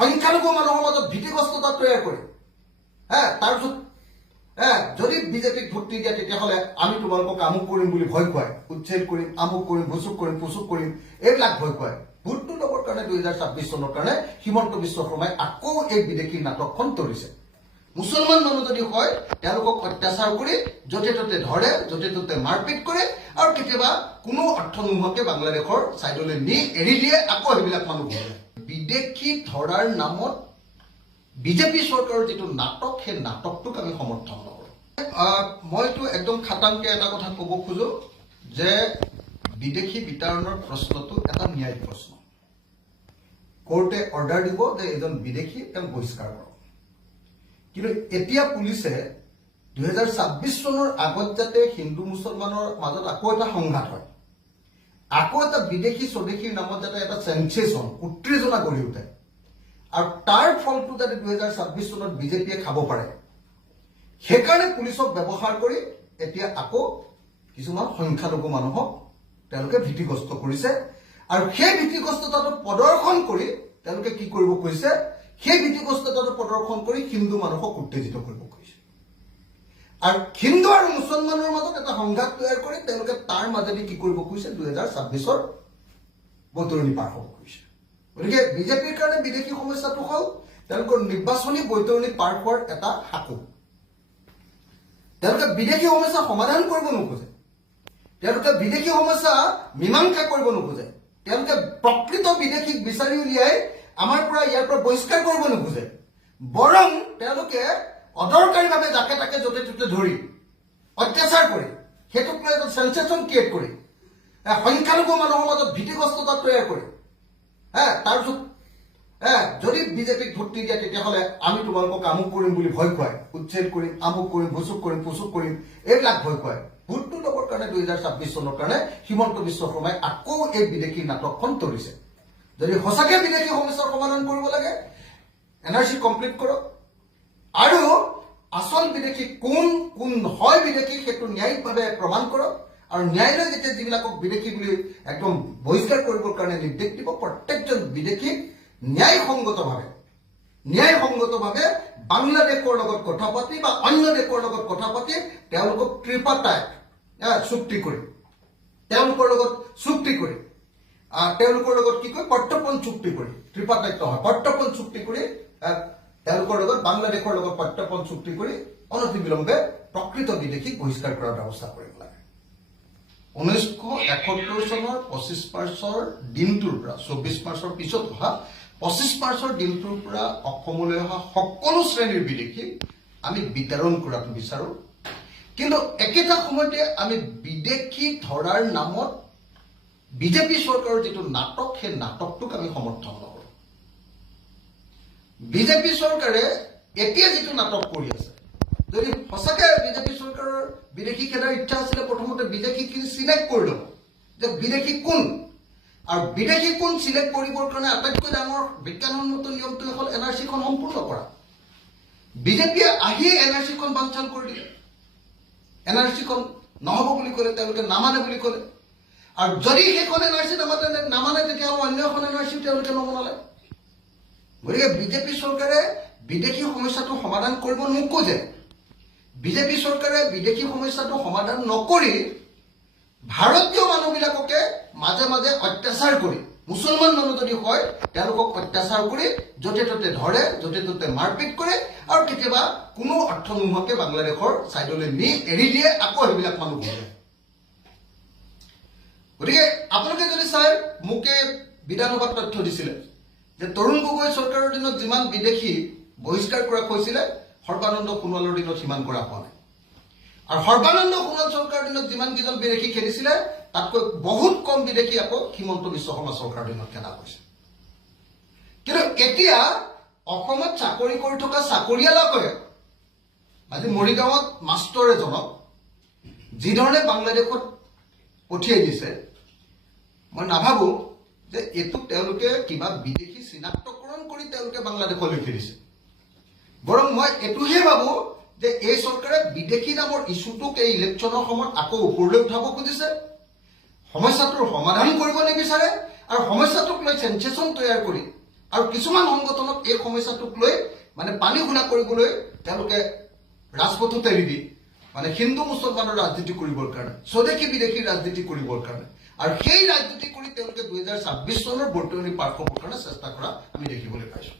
সংখ্যালঘু মানুহৰ মাজত ভীতিগ্ৰস্ততা তৈয়াৰ কৰে তাৰপিছত যদি বিজেপিক ভোট দি দিয়ে তেতিয়াহ'লে আমি তোমালোকক আমুক কৰিম বুলি ভয় খুৱাই উচ্ছেদ কৰিম আমুক কৰিম ভুচুক কৰিম পুচুক কৰিম এইবিলাক ভয় খুৱাই ভোটটো ল'বৰ কাৰণে 2026 চনৰ কাৰণে হিমন্ত বিশ্ব শৰ্মাই আকৌ এই বিদেশী নাটকখন তৰিছে মুছলমান মানুহ যদি হয় তেওঁলোকক অত্যাচাৰ কৰি য'তে ত'তে ধৰে য'তে ত'তে মাৰপিট কৰে আৰু কেতিয়াবা কোনো অৰ্থ নোহোৱাকৈ বাংলাদেশৰ ছাইডলৈ নি এৰি দিয়ে আকৌ সেইবিলাক মানুহ ঘূৰে বিদেশী ধৰাৰ নামত বিজেপি চৰকাৰৰ যিটো নাটক সেই নাটকটোক আমি সমৰ্থন নকৰোঁ মইতো একদম খাটাংকে এটা কথা ক'ব খোজো যে বিদেশী বিতৰণৰ প্ৰশ্নটো এটা ন্যায়িক প্ৰশ্ন কোৰ্টে অৰ্ডাৰ দিব যে এজন বিদেশী তেওঁক বহিষ্কাৰ কৰক কিন্তু এতিয়া পুলিচে 2026 চনৰ আগত যাতে হিন্দু মুছলমানৰ মাজত আকৌ এটা সংঘাত হয় আকৌ এটা বিদেশী স্বদেশীৰ নামত যাতে এটা সেন্সেশন উত্তেজনা গঢ়ি উঠে আৰু তাৰ ফলটো যাতে 2026 চনত বিজেপিয়ে খাব পাৰে সেইকাৰণে পুলিচক ব্যৱহাৰ কৰি এতিয়া আকৌ কিছুমান সংখ্যালঘু মানুহক তেওঁলোকে ভীতিগ্ৰস্ত কৰিছে আৰু সেই ভীতিগ্ৰস্ততাটো প্ৰদৰ্শন কৰি তেওঁলোকে কি কৰিব কৈছে সেই ভীতিগ্ৰস্ততাটো প্ৰদৰ্শন কৰি হিন্দু মানুহক উত্তেজিত কৰিব কৈছে আৰু হিন্দু আৰু মুছলমানৰ মাজত এটা সংঘাত তৈয়াৰ কৰি তেওঁলোকে তাৰ মাজেদি কি কৰিব কৈছে 2026 বৈতৰণি পাৰ হ'ব কৈছে গতিকে বিজেপিৰ কাৰণে বিদেশী সমস্যাটো হ'ল তেওঁলোকৰ নিৰ্বাচনী বৈতৰণি পাৰ হোৱাৰ এটা সাকু তেওঁলোকে বিদেশী সমস্যা সমাধান কৰিব নোখোজে তেওঁলোকে বিদেশী সমস্যা মীমাংসা কৰিব নোখোজে তেওঁলোকে প্ৰকৃত বিদেশীক বিচাৰি উলিয়াই আমাৰ পৰা ইয়াৰ পৰা বহিষ্কাৰ কৰিব নোখোজে বৰং তেওঁলোকে অদৰকাৰীভাৱে যাকে তাকে য'তে ত'তে ধৰি অত্যাচাৰ কৰি সেইটোক লৈ এটা সেন্সেশন ক্ৰিয়েট কৰি সংখ্যালঘু মানুহৰ মাজত ভীতিগ্ৰস্ততা তৈয়াৰ কৰে তাৰপিছত যদি বিজেপিক ভোট দি দিয়ে তেতিয়াহ'লে আমি তোমালোকক আমুক কৰিম বুলি ভয় খুৱাই উচ্ছেদ কৰিম আমুক কৰিম ভুচুক কৰিম পুচুক কৰিম এইবিলাক ভয় খুৱাই ভোটটো ল'বৰ কাৰণে 2026 চনৰ কাৰণে হিমন্ত বিশ্ব শৰ্মাই আকৌ এই বিদেশী নাটকখন তৰিছে যদি সঁচাকৈ বিদেশী সমস্যাৰ সমাধান কৰিব লাগে এনআৰচি কমপ্লিট কৰক আৰু আচল বিদেশী কোন কোন হয় বিদেশী সেইটো ন্যায়িকভাৱে প্ৰমাণ কৰক আৰু ন্যায়ালয়ে যেতিয়া যিবিলাকক বিদেশী বুলি একদম বহিষ্কাৰ কৰিবৰ কাৰণে নিৰ্দেশ দিব প্ৰত্যেকজন বিদেশীক ন্যায়সংগতভাৱে বাংলাদেশৰ লগত কথা পাতি বা অন্য দেশৰ লগত কথা পাতি তেওঁলোকক ত্ৰিপাটায়ক চুক্তি কৰি তেওঁলোকৰ লগত কি কয় প্ৰত্যৰ্পণ চুক্তি কৰি ত্ৰিপাটায়ক নহয় প্ৰত্যৰ্পণ চুক্তি কৰি তেওঁলোকৰ লগত বাংলাদেশৰ লগত প্ৰত্যৰ্পণ চুক্তি কৰি অনতিবিলম্বে প্ৰকৃত বিদেশীক বহিষ্কাৰ কৰাৰ ব্যৱস্থা কৰিব লাগে 1971 চনৰ 25 মাৰ্চৰ দিনটোৰ পৰা 24 মাৰ্চৰ পিছত অহা 25 মাৰ্চৰ দিনটোৰ পৰা অসমলৈ অহা সকলো শ্ৰেণীৰ বিদেশীক আমি বিতৰণ কৰাটো বিচাৰো কিন্তু একেটা সময়তে আমি বিদেশী ধৰাৰ নামত বিজেপি চৰকাৰৰ যিটো নাটক সেই নাটকটোক আমি সমৰ্থন নকৰোঁ বিজেপি চৰকাৰে এতিয়া যিটো নাটক কৰি আছে যদি সঁচাকৈ বিজেপি চৰকাৰৰ বিদেশী খেদাৰ ইচ্ছা আছিলে প্ৰথমতে বিদেশীখিনি চিলেক্ট কৰি ল'ব যে বিদেশী কোন আৰু বিদেশী কোন চিলেক্ট কৰিবৰ কাৰণে আটাইতকৈ ডাঙৰ বিজ্ঞানসন্মত নিয়মটো হ'ল এনআৰচিখন সম্পূৰ্ণ কৰা বিজেপিয়ে আহি এনআৰচিখন বানচাল কৰি দিলে এনআৰচিখন নহ'ব বুলি ক'লে তেওঁলোকে নামানে বুলি ক'লে আৰু যদি সেইখন এনআৰচি নামানে তেতিয়াহ'লে অন্য এখন এনআৰচি তেওঁলোকে নবনালে গতিকে বিজেপি চৰকাৰে বিদেশী সমস্যাটো সমাধান কৰিব নোখোজে বিজেপি চৰকাৰে বিদেশী সমস্যাটো সমাধান নকৰি ভাৰতীয় মানুহবিলাককে মাজে মাজে অত্যাচাৰ কৰি মুছলমান মানুহ যদি হয় তেওঁলোকক অত্যাচাৰ কৰি য'তে ত'তে ধৰে য'তে ত'তে মাৰপিট কৰে আৰু কেতিয়াবা কোনো অৰ্থ নোহোৱাকৈ বাংলাদেশৰ ছাইডলৈ নি এৰি দিয়ে আকৌ সেইবিলাক মানুহ ঘূৰে গতিকে আপোনালোকে যদি চাই মোকে বিধানসভাত তথ্য দিছিলে যে তৰুণ গগৈ চৰকাৰৰ দিনত যিমান বিদেশী বহিষ্কাৰ কৰা হৈছিলে সৰ্বানন্দ সোণোৱালৰ দিনত সিমান কৰা হোৱা নাই আৰু সৰ্বানন্দ সোণোৱাল চৰকাৰৰ দিনত যিমান কেইজন বিদেশী খেদিছিলে তাতকৈ বহুত কম বিদেশী আকৌ হিমন্ত বিশ্ব শৰ্মা চৰকাৰৰ দিনত খেদা হৈছে কিন্তু এতিয়া অসমত চাকৰি কৰি থকা চাকৰিয়ালকে আজি মৰিগাঁৱত মাষ্টৰ এজনক যিধৰণে বাংলাদেশত পঠিয়াই দিছে মই নাভাবো যে এইটো তেওঁলোকে কিবা বিদেশী চিনাক্তকৰণ কৰি তেওঁলোকে বাংলাদেশলৈ খেদিছে বৰং মই এইটোহে ভাবো যে এই চৰকাৰে বিদেশী নামৰ ইছ্যুটোক এই ইলেকশ্যনৰ সময়ত আকৌ ওপৰলৈ উঠাব খুজিছে সমস্যাটোৰ সমাধান কৰিব নিবিচাৰে আৰু সমস্যাটোক লৈ সেন্সেশন তৈয়াৰ কৰি আৰু কিছুমান সংগঠনক এই সমস্যাটোক লৈ মানে পানী ঘোলা কৰিবলৈ তেওঁলোকে ৰাজপথত এৰি দি মানে হিন্দু মুছলমানৰ ৰাজনীতি কৰিবৰ কাৰণে স্বদেশী বিদেশী ৰাজনীতি কৰিবৰ কাৰণে আৰু সেই ৰাজনীতি কৰি তেওঁলোকে 2026 চনৰ বৰ্তমানী পাৰ কৰিবৰ কাৰণে চেষ্টা কৰা আমি দেখিবলৈ পাইছো।